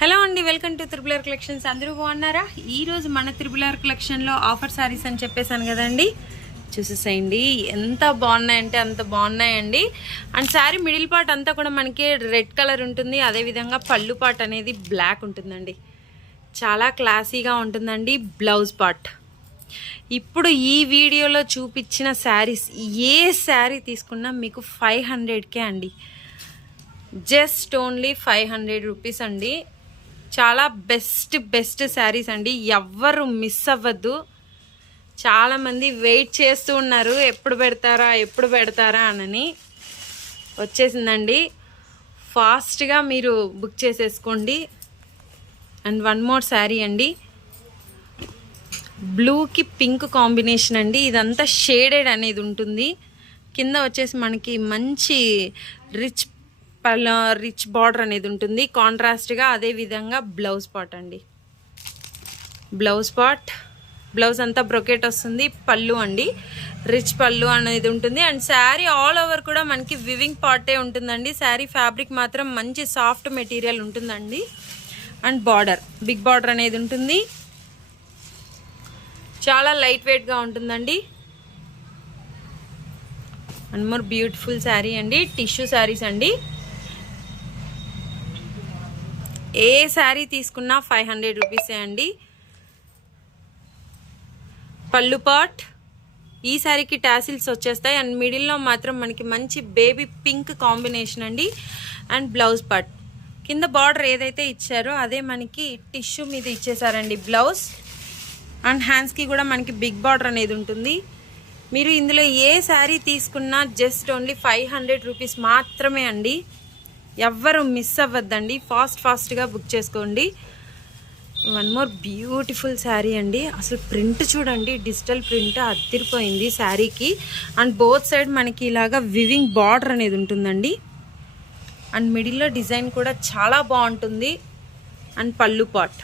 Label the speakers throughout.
Speaker 1: Hello అండి welcome to త్రిపులర్ collections. అందరూ బాగున్నారా? ఈరోజు మన మన ఆర్ కలెక్షన్లో ఆఫర్ సారీస్ అని చెప్పేశాను కదండి. చూసేసేయండి ఎంత బాగున్నాయంటే అంత బాగున్నాయండి. అండ్ శారీ మిడిల్ పార్ట్ అంతా కూడా మనకి రెడ్ కలర్ ఉంటుంది. అదేవిధంగా పళ్ళు పార్ట్ అనేది బ్లాక్ ఉంటుందండి. చాలా క్లాసీగా ఉంటుందండి బ్లౌజ్ పార్ట్. ఇప్పుడు ఈ వీడియోలో చూపించిన శారీస్ ఏ శారీ తీసుకున్నా మీకు ఫైవ్ హండ్రెడ్కే అండి. Just only five hundred rupees అండి. చాలా బెస్ట్ బెస్ట్ శారీస్ అండి. ఎవ్వరు మిస్ అవ్వద్దు. చాలామంది వెయిట్ చేస్తూ ఉన్నారు. ఎప్పుడు పెడతారా ఎప్పుడు పెడతారా అని వచ్చేసిందండి. ఫాస్ట్గా మీరు బుక్ చేసేసుకోండి. అండ్ వన్ మోర్ శారీ అండి. బ్లూకి పింక్ కాంబినేషన్ అండి. ఇదంతా షేడెడ్ అనేది ఉంటుంది. కింద వచ్చేసి మనకి మంచి రిచ్ పల రిచ్ బార్డర్ అనేది ఉంటుంది. కాంట్రాస్ట్గా అదే విధంగా బ్లౌజ్ పాట్ అండి. బ్లౌజ్ పాట్ బ్లౌజ్ అంతా బ్రొకెట్ వస్తుంది. పళ్ళు అండి. రిచ్ పళ్ళు అనేది ఉంటుంది. అండ్ శారీ ఆల్ ఓవర్ కూడా మనకి వివింగ్ పార్టే ఉంటుందండి. శారీ ఫ్యాబ్రిక్ మాత్రం మంచి సాఫ్ట్ మెటీరియల్ ఉంటుందండి. అండ్ బార్డర్ బిగ్ బార్డర్ అనేది ఉంటుంది. చాలా లైట్ వెయిట్గా ఉంటుందండి. అండ్ మోర్ బ్యూటిఫుల్ శారీ అండి. టిష్యూ శారీస్ అండి. ఏ శారీ తీసుకున్నా ఫైవ్ హండ్రెడ్ రూపీసే అండి. పళ్ళు పాట్. ఈ శారీకి టాసిల్స్ వచ్చేస్తాయి. అండ్ మిడిల్లో మాత్రం మనకి మంచి బేబీ పింక్ కాంబినేషన్ అండి. అండ్ బ్లౌజ్ పార్ట్ కింద బార్డర్ ఏదైతే ఇచ్చారో అదే మనకి టిష్యూ మీద ఇచ్చేసారండి బ్లౌజ్. అండ్ హ్యాండ్స్కి కూడా మనకి బిగ్ బార్డర్ అనేది ఉంటుంది. మీరు ఇందులో ఏ శారీ తీసుకున్నా just only five hundred rupees మాత్రమే అండి. ఎవ్వరు మిస్ అవ్వద్దండి. ఫాస్ట్ ఫాస్ట్గా బుక్ చేసుకోండి. వన్ మోర్ బ్యూటిఫుల్ శారీ అండి. అసలు ప్రింట్ చూడండి డిజిటల్ ప్రింట్ అత్తిరిపోయింది శారీకి. అండ్ బోత్ సైడ్ మనకి ఇలాగా వివింగ్ బార్డర్ అనేది ఉంటుందండి. అండ్ మిడిల్లో డిజైన్ కూడా చాలా బాగుంటుంది. అండ్ పళ్ళు పాట్.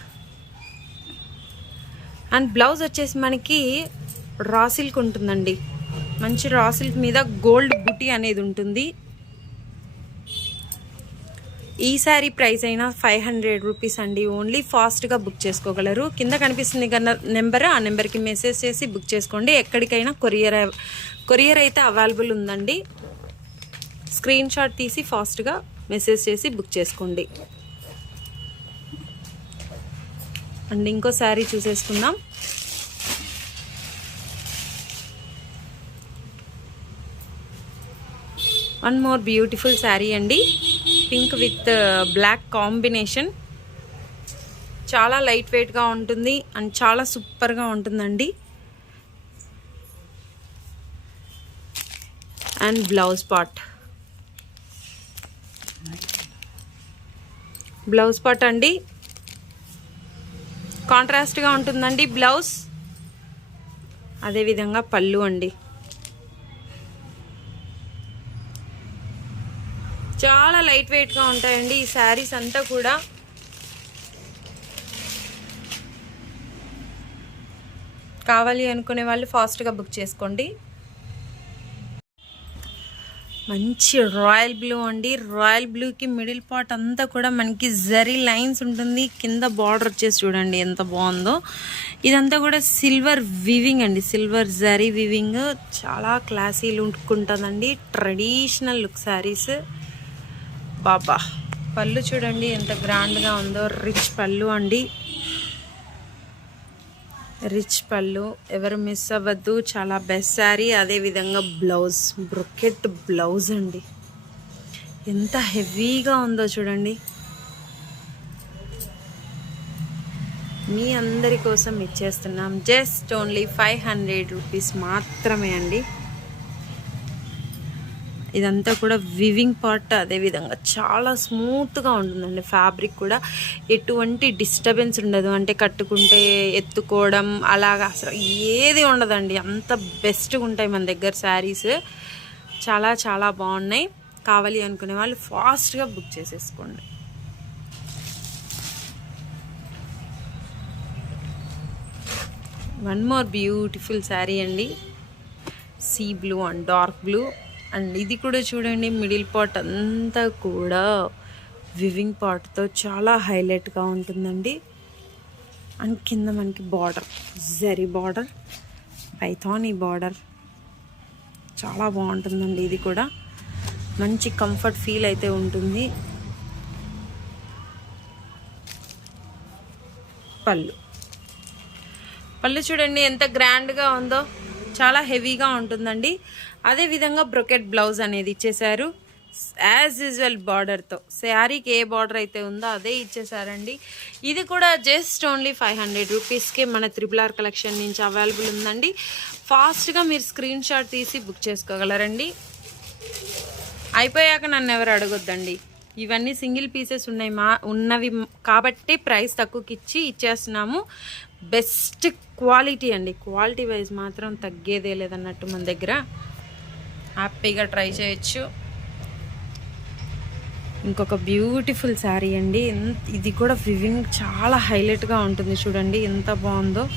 Speaker 1: అండ్ బ్లౌజ్ వచ్చేసి మనకి రా సిల్క్ ఉంటుందండి. మంచి రా సిల్క్ మీద గోల్డ్ బుటీ అనేది ఉంటుంది. ఈ శారీ ప్రైస్ అయినా ఫైవ్ హండ్రెడ్ రూపీస్ అండి. ఓన్లీ ఫాస్ట్గా బుక్ చేసుకోగలరు. కింద కనిపిస్తుంది కన్నా నెంబర్ ఆ నెంబర్కి మెసేజ్ చేసి బుక్ చేసుకోండి. ఎక్కడికైనా కొరియర్ కొరియర్ అయితే అవైలబుల్ ఉందండి. స్క్రీన్ షాట్ తీసి ఫాస్ట్గా మెసేజ్ చేసి బుక్ చేసుకోండి. అండ్ ఇంకో శారీ చూసేసుకుందాం. వన్ మోర్ బ్యూటిఫుల్ శారీ అండి. Pink with uh, black combination చాలా లైట్ వెయిట్గా ఉంటుంది అండ్ చాలా సూపర్గా ఉంటుందండి. And blouse part blouse part అండి. కాంట్రాస్ట్గా ఉంటుందండి బ్లౌజ్ అదేవిధంగా పళ్ళు అండి చాలా లైట్ వెయిట్గా ఉంటాయండి ఈ శారీస్ అంతా కూడా. కావాలి అనుకునే వాళ్ళు ఫాస్ట్గా బుక్ చేసుకోండి. మంచి రాయల్ బ్లూ అండి. రాయల్ బ్లూకి మిడిల్ పార్ట్ అంతా కూడా మనకి జరీ లైన్స్ ఉంటుంది. కింద బార్డర్ వచ్చేసి చూడండి ఎంత బాగుందో. ఇదంతా కూడా సిల్వర్ వివింగ్ అండి. సిల్వర్ జరీ వివింగ్ చాలా క్లాసీ లుక్ ఉంటుందండి. ట్రెడిషనల్ లుక్ శారీస్ బాబా పళ్ళు చూడండి ఎంత గ్రాండ్గా ఉందో. రిచ్ పళ్ళు అండి. రిచ్ పళ్ళు. ఎవరు మిస్ అవ్వద్దు. చాలా బెస్ట్ శారీ అదేవిధంగా బ్లౌజ్ బ్రొకెట్ బ్లౌజ్ అండి. ఎంత హెవీగా ఉందో చూడండి. మీ అందరి కోసం ఇచ్చేస్తున్నాం. Just only five hundred rupees మాత్రమే అండి. ఇదంతా కూడా వివింగ్ పార్ట్ అదేవిధంగా చాలా స్మూత్గా ఉంటుందండి ఫ్యాబ్రిక్ కూడా. ఎటువంటి డిస్టర్బెన్స్ ఉండదు. అంటే కట్టుకుంటే ఎత్తుకోవడం అలాగా అసలు ఏది ఉండదండి. అంత బెస్ట్గా ఉంటాయి మన దగ్గర శారీస్ చాలా చాలా బాగున్నాయి. కావాలి అనుకునే వాళ్ళు ఫాస్ట్గా బుక్ చేసేసుకోండి. వన్ మోర్ బ్యూటిఫుల్ శారీ అండి. Sea blue and dark blue and ఇది కూడా చూడండి మిడిల్ పార్ట్ అంతా కూడా వివింగ్ పార్ట్తో చాలా హైలైట్గా ఉంటుందండి. అండ్ కింద మనకి border zari border Paithani border. చాలా బాగుంటుందండి ఇది కూడా. మంచి కంఫర్ట్ ఫీల్ అయితే ఉంటుంది. పళ్ళు. పళ్ళు చూడండి ఎంత గ్రాండ్గా ఉందో చాలా హెవీగా ఉంటుందండి. అదే విధంగా బ్రొకెట్ బ్లౌజ్ అనేది ఇచ్చేశారు. యాజ్ యూజువల్ బార్డర్తో శారీకి ఏ బార్డర్ అయితే ఉందో అదే ఇచ్చేసారండి ఇది కూడా జస్ట్ ఓన్లీ ఫైవ్ హండ్రెడ్ రూపీస్కే మన త్రిపుల్ ఆర్ కలెక్షన్ నుంచి అవైలబుల్ ఉందండి. ఫాస్ట్గా మీరు స్క్రీన్ షాట్ తీసి బుక్ చేసుకోగలరండి. అయిపోయాక నన్ను ఎవరు అడగొద్దండి. ఇవన్నీ సింగిల్ పీసెస్ ఉన్నాయి మా ఉన్నవి కాబట్టి ప్రైస్ తక్కువకి ఇచ్చి ఇచ్చేస్తున్నాము. బెస్ట్ క్వాలిటీ అండి. క్వాలిటీ వైజ్ మాత్రం తగ్గేదే లేదన్నట్టు మన దగ్గర. హ్యాపీగా ట్రై చేయొచ్చు. ఇంకొక బ్యూటిఫుల్ శారీ అండి. ఇది కూడా వివింగ్ చాలా హైలైట్గా ఉంటుంది చూడండి. ఎంత బాగుందో.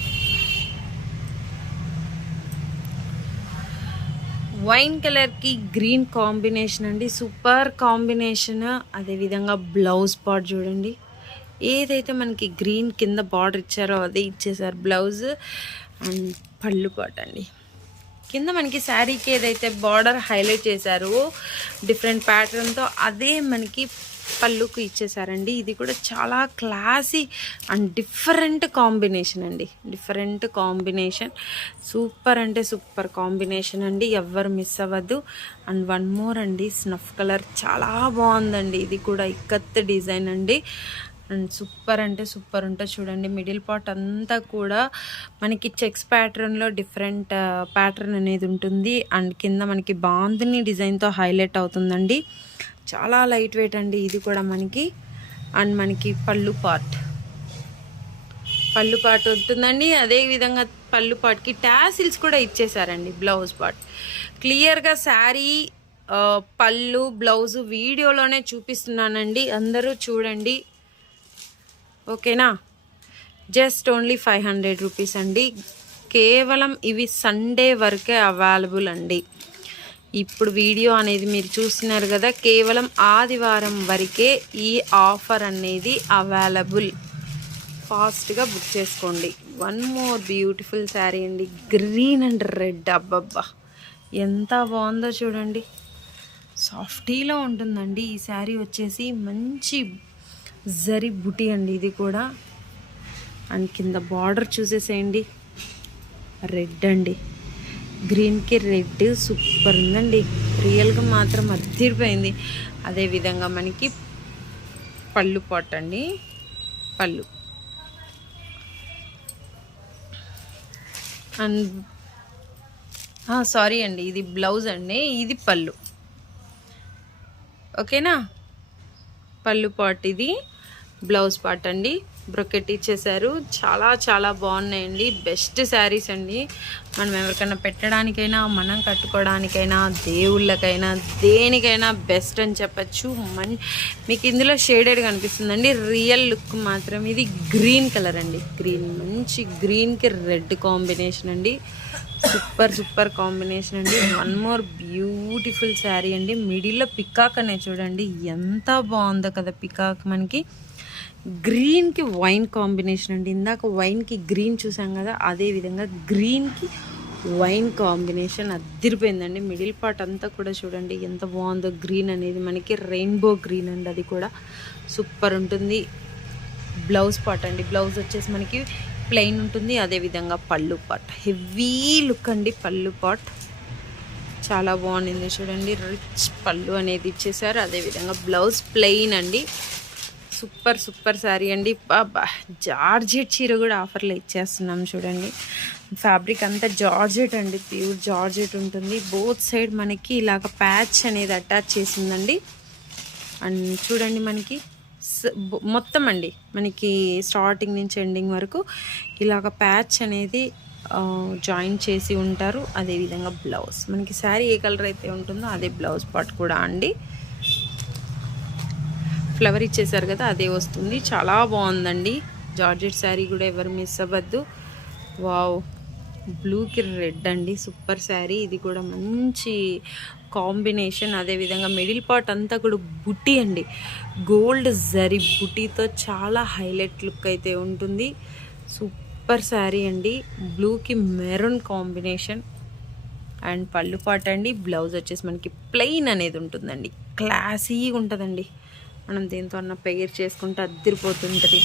Speaker 1: వైన్ కలర్కి గ్రీన్ కాంబినేషన్ అండి. Super combination. అదేవిధంగా బ్లౌజ్ పార్ట్ చూడండి. ఏదైతే మనకి గ్రీన్ కింద బార్డర్ ఇచ్చారో అదే ఇచ్చేసారు బ్లౌజ్ అండ్ పళ్ళు పాట్ అండి. కింద మనకి శారీకి ఏదైతే బార్డర్ హైలైట్ చేశారో డిఫరెంట్ ప్యాటర్న్తో అదే మనకి పళ్ళుకు ఇచ్చేసారండి ఇది కూడా చాలా క్లాసీ అండ్ డిఫరెంట్ కాంబినేషన్ అండి. Different combination. సూపర్ అంటే సూపర్ కాంబినేషన్ అండి. ఎవ్వరు మిస్ అవ్వద్దు. అండ్ వన్ మోర్ అండి స్నఫ్ కలర్ చాలా బాగుందండి. ఇది కూడా ఇక్కత్ డిజైన్ అండి. అండ్ సూపర్ అంటే సూపర్ ఉంటుంది చూడండి. మిడిల్ పార్ట్ అంతా కూడా మనకి చెక్స్ ప్యాటర్న్లో డిఫరెంట్ ప్యాటర్న్ అనేది ఉంటుంది. అండ్ కింద మనకి బాందిని డిజైన్తో హైలైట్ అవుతుందండి. చాలా లైట్ వెయిట్ అండి ఇది కూడా మనకి. అండ్ మనకి పళ్ళు పార్ట్. పళ్ళు పార్ట్ ఉంటుందండి. అదేవిధంగా పళ్ళు పార్ట్కి టాసిల్స్ కూడా ఇచ్చేసారండి బ్లౌజ్ పార్ట్. క్లియర్గా శారీ పళ్ళు బ్లౌజు వీడియోలోనే చూపిస్తున్నానండి. అందరూ చూడండి. ఓకేనా? Just only five hundred rupees అండి. కేవలం ఇవి సండే వరకే అవైలబుల్ అండి. ఇప్పుడు వీడియో అనేది మీరు చూస్తున్నారు కదా కేవలం ఆదివారం వరకే ఈ ఆఫర్ అనేది అవైలబుల్. ఫాస్ట్గా బుక్ చేసుకోండి. వన్ మోర్ బ్యూటిఫుల్ శారీ అండి. గ్రీన్ అండ్ రెడ్ అబ్బబ్బా! ఎంత బాగుందో చూడండి. సాఫ్టీలో ఉంటుందండి. ఈ శారీ వచ్చేసి మంచి జరి బుటి అండి ఇది కూడా. అండ్ కింద బార్డర్ చూసేసేయండి. రెడ్ అండి. గ్రీన్కి రెడ్ సూపర్ ఉందండి. రియల్గా మాత్రం అద్దరిపోయింది. అదేవిధంగా మనకి పళ్ళు పాట్ అండి. పళ్ళు. అండ్ సారీ అండి. ఇది బ్లౌజ్ అండి. ఇది పళ్ళు. ఓకేనా పళ్ళు పాట్ ఇది. బ్లౌజ్ పార్ట్ అండి. బ్రొకెట్ ఇచ్చేసారు చాలా చాలా బాగున్నాయండి. బెస్ట్ శారీస్ అండి. మనం ఎవరికైనా పెట్టడానికైనా మనం కట్టుకోవడానికైనా దేవుళ్ళకైనా దేనికైనా బెస్ట్ అని చెప్పచ్చు. మన్ మీకు ఇందులో షేడెడ్ కనిపిస్తుందండి. రియల్ లుక్ మాత్రం ఇది గ్రీన్ కలర్ అండి. గ్రీన్ మంచి గ్రీన్కి రెడ్ కాంబినేషన్ అండి. సూపర్ సూపర్ కాంబినేషన్ అండి. వన్ మోర్ బ్యూటిఫుల్ శారీ అండి. మిడిల్లో పికాక్ అనే చూడండి. ఎంత బాగుందో కదా పికాక్ మనకి. గ్రీన్కి వైన్ కాంబినేషన్ అండి. ఇందాక వైన్కి గ్రీన్ చూసాం కదా అదే విధంగా గ్రీన్కి వైన్ కాంబినేషన్ అద్దరిపోయిందండి మిడిల్ పార్ట్ అంతా కూడా చూడండి ఎంత బాగుందో గ్రీన్ అనేది. మనకి రెయిన్బో గ్రీన్ అండి అది కూడా. సూపర్ ఉంటుంది. బ్లౌజ్ పార్ట్ అండి. బ్లౌజ్ వచ్చేసి మనకి ప్లెయిన్ ఉంటుంది అదే విధంగా పళ్ళు పార్ట్. హెవీ లుక్ అండి పళ్ళు పార్ట్. చాలా బాగుంది చూడండి. రిచ్ పళ్ళు అనేది ఇచ్చేసారు. అదేవిధంగా బ్లౌజ్ ప్లెయిన్ అండి. సూపర్ సూపర్ శారీ అండి. బాబా జార్జెట్ చీర కూడా ఆఫర్లో ఇచ్చేస్తున్నాం చూడండి. ఫ్యాబ్రిక్ అంతా జార్జెట్ అండి ప్యూర్ జార్జెట్ ఉంటుంది. బోత్ సైడ్ మనకి ఇలాగ ప్యాచ్ అనేది అటాచ్ చేసిందండి. అండ్ చూడండి మనకి మొత్తం అండి మనకి స్టార్టింగ్ నుంచి ఎండింగ్ వరకు ఇలాగ ప్యాచ్ అనేది జాయిన్ చేసి ఉంటారు. అదేవిధంగా బ్లౌజ్. మనకి శారీ ఏ కలర్ అయితే ఉంటుందో అదే బ్లౌజ్ పార్ట్ కూడా అండి. ఫ్లవర్ ఇచ్చేసారు కదా అదే వస్తుంది. చాలా బాగుందండి. జార్జెట్ శారీ కూడా ఎవరు మిస్ అవ్వద్దు. వావ్. బ్లూకి రెడ్ అండి. Super saree. ఇది కూడా మంచి కాంబినేషన్. అదేవిధంగా మిడిల్ పార్ట్ అంతా కూడా బుట్టి అండి. గోల్డ్ జరీ బుటీతో చాలా హైలైట్ లుక్ అయితే ఉంటుంది. సూపర్ శారీ అండి. బ్లూకి మెరూన్ కాంబినేషన్. అండ్ పళ్ళు పాట అండి. బ్లౌజ్ వచ్చేసి మనకి ప్లెయిన్ అనేది ఉంటుందండి. క్లాసీగా ఉంటుందండి. మనం దీంతో అన్న పెయిర్ చేసుకుంటే అద్దరిపోతుంటుంది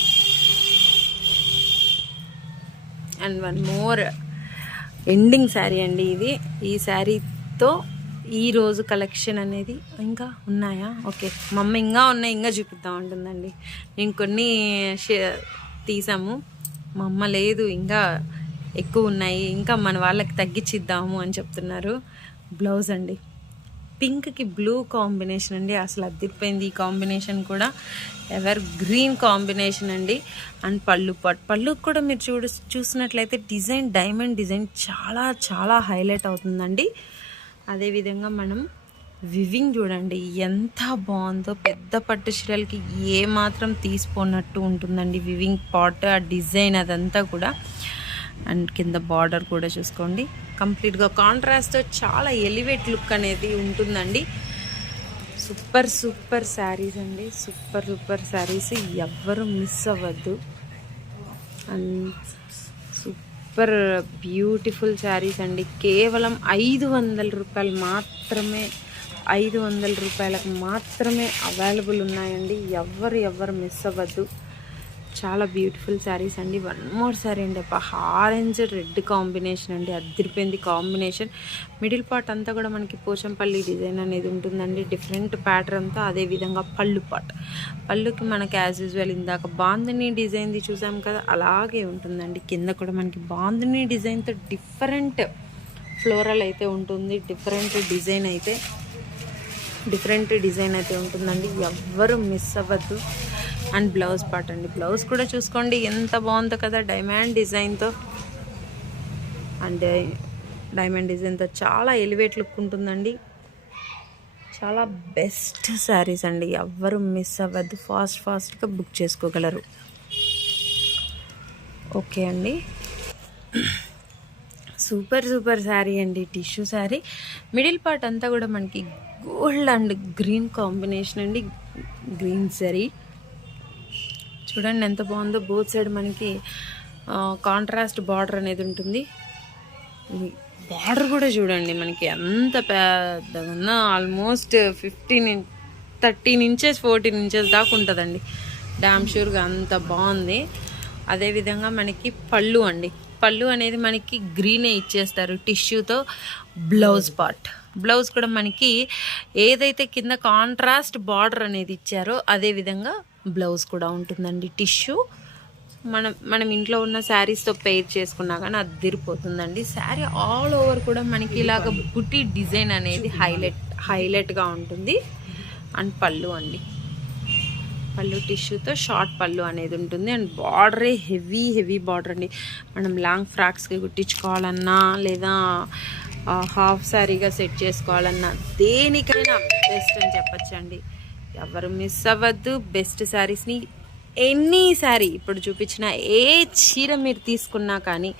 Speaker 1: and one more ending saree అండి ఇది. ఈ శారీతో ఈ రోజు కలెక్షన్ అనేది ఇంకా ఉన్నాయా? ఓకే మమ్మ ఇంకా ఉన్నాయి ఇంకా చూపిద్దాం ఉంటుందండి నేను కొన్ని తీసాము. మా అమ్మ లేదు ఇంకా ఎక్కువ ఉన్నాయి. ఇంకా మన వాళ్ళకి తగ్గించిద్దాము అని చెప్తున్నారు. బ్లౌజ్ అండి. పింక్కి బ్లూ కాంబినేషన్ అండి. అసలు అద్దరిపోయింది ఈ కాంబినేషన్ కూడా. ఎవర్ గ్రీన్ కాంబినేషన్ అండి. అండ్ పళ్ళు పట్ పళ్ళు కూడా మీరు చూడ చూసినట్లయితే డిజైన్ డైమండ్ డిజైన్ చాలా చాలా హైలైట్ అవుతుందండి. అదేవిధంగా మనం వివింగ్ చూడండి ఎంత బాగుందో పెద్ద పట్టు చీరలకి ఏ మాత్రం తీసిపోనట్టు ఉంటుందండి వివింగ్ పాట్ ఆ డిజైన్ అదంతా కూడా. అండ్ కింద బార్డర్ కూడా చూసుకోండి. కంప్లీట్గా కాంట్రాస్ట్ చాలా ఎలివేట్ లుక్ అనేది ఉంటుందండి. సూపర్ సూపర్ శారీస్ అండి. సూపర్ సూపర్ శారీస్ ఎవ్వరు మిస్ అవ్వద్దు. అండ్ సూపర్ బ్యూటిఫుల్ శారీస్ అండి. కేవలం ఐదు వందల రూపాయలు మాత్రమే ఐదు వందల రూపాయలకు మాత్రమే అవైలబుల్ ఉన్నాయండి. ఎవ్వరు ఎవ్వరు మిస్ అవ్వద్దు. చాలా బ్యూటిఫుల్ శారీస్ అండి. వన్ మోర్ శారీ అండి. అప్ప ఆరెంజ్ రెడ్ కాంబినేషన్ అండి. అద్దరిపోయింది కాంబినేషన్ మిడిల్ పార్ట్ అంతా కూడా మనకి పోచంపల్లి డిజైన్ అనేది ఉంటుందండి. డిఫరెంట్ ప్యాటర్న్తో అదేవిధంగా పళ్ళు పార్ట్ పళ్ళుకి మనకి యాజ్ యూజువల్ ఇందాక బాందిని డిజైన్ది చూసాం కదా అలాగే ఉంటుందండి. కింద కూడా మనకి బాందిని డిజైన్తో డిఫరెంట్ ఫ్లోరల్ అయితే ఉంటుంది. డిఫరెంట్ డిజైన్ అయితే డిఫరెంట్ డిజైన్ అయితే ఉంటుందండి. ఎవ్వరు మిస్ అవ్వద్దు. అండ్ బ్లౌజ్ పార్ట్ అండి. బ్లౌజ్ కూడా చూసుకోండి. ఎంత బాగుందో కదా డైమండ్ డిజైన్తో. అండ్ డైమండ్ డిజైన్తో చాలా ఎలివేట్ లుక్ ఉంటుందండి. చాలా బెస్ట్ శారీస్ అండి. ఎవ్వరు మిస్ అవ్వద్దు. ఫాస్ట్ ఫాస్ట్గా బుక్ చేసుకోగలరు. ఓకే అండి. సూపర్ సూపర్ శారీ అండి. టిష్యూ శారీ. మిడిల్ పార్ట్ అంతా కూడా మనకి గోల్డ్ అండ్ గ్రీన్ కాంబినేషన్ అండి. Green saree. చూడండి ఎంత బాగుందో బోత్ సైడ్ మనకి కాంట్రాస్ట్ బార్డర్ అనేది ఉంటుంది. బార్డర్ కూడా చూడండి మనకి ఎంత పెద్దగా almost fifteen thirteen inches fourteen inches దాకా ఉంటుందండి. డ్యామ్ షూర్గా అంత బాగుంది. అదేవిధంగా మనకి పళ్ళు అండి. పళ్ళు అనేది మనకి గ్రీనే ఇచ్చేస్తారు టిష్యూతో బ్లౌజ్ పార్ట్ బ్లౌజ్ కూడా మనకి ఏదైతే కింద కాంట్రాస్ట్ బార్డర్ అనేది ఇచ్చారో అదే విధంగా బ్లౌజ్ కూడా ఉంటుందండి టిష్యూ. మనం మనం ఇంట్లో ఉన్న శారీస్తో పెయిర్ చేసుకున్నా కానీ అది తిరిపోతుందండి శారీ ఆల్ ఓవర్ కూడా మనకి ఇలాగ బుట్టి డిజైన్ అనేది హైలైట్ హైలైట్గా ఉంటుంది. అండ్ పళ్ళు అండి. పళ్ళు టిష్యూతో షార్ట్ పళ్ళు అనేది ఉంటుంది. అండ్ బార్డరే హెవీ హెవీ బార్డర్ అండి. మనం లాంగ్ ఫ్రాక్స్కి కుట్టించుకోవాలన్నా లేదా హాఫ్ శారీగా సెట్ చేసుకోవాలన్నా దేనికైనా బెస్ట్ అని చెప్పచ్చండి. ఎవరు మిస్ అవ్వద్దు. బెస్ట్ శారీస్ని ఎన్నిసారి ఇప్పుడు చూపించిన ఏ చీర మీరు తీసుకున్నా కానీ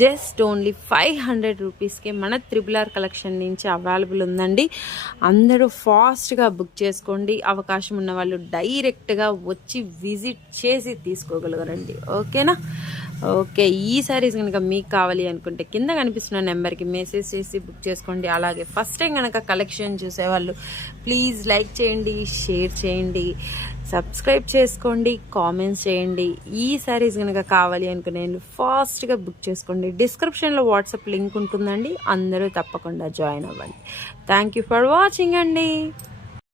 Speaker 1: జస్ట్ ఓన్లీ ఫైవ్ హండ్రెడ్ రూపీస్కే మన త్రిబుల్ ఆర్ కలెక్షన్ నుంచి అవైలబుల్ ఉందండి. అందరూ ఫాస్ట్గా బుక్ చేసుకోండి. అవకాశం ఉన్న వాళ్ళు డైరెక్ట్గా వచ్చి విజిట్ చేసి తీసుకోగలగరండి ఓకేనా? ఓకే ఈ సారీస్ కనుక మీకు కావాలి అనుకుంటే కింద కనిపిస్తున్న నెంబర్కి మెసేజ్ చేసి బుక్ చేసుకోండి. అలాగే ఫస్ట్ టైం కనుక కలెక్షన్ చూసేవాళ్ళు ప్లీజ్ లైక్ చేయండి షేర్ చేయండి. సబ్స్క్రైబ్ చేసుకోండి కామెంట్స్ చేయండి. ఈ సారీస్ కనుక కావాలి అనుకునే ఫాస్ట్గా బుక్ చేసుకోండి. డిస్క్రిప్షన్లో వాట్సాప్ లింక్ ఉంటుందండి. అందరూ తప్పకుండా జాయిన్ అవ్వండి. థ్యాంక్ యూ ఫర్ వాచింగ్ అండి.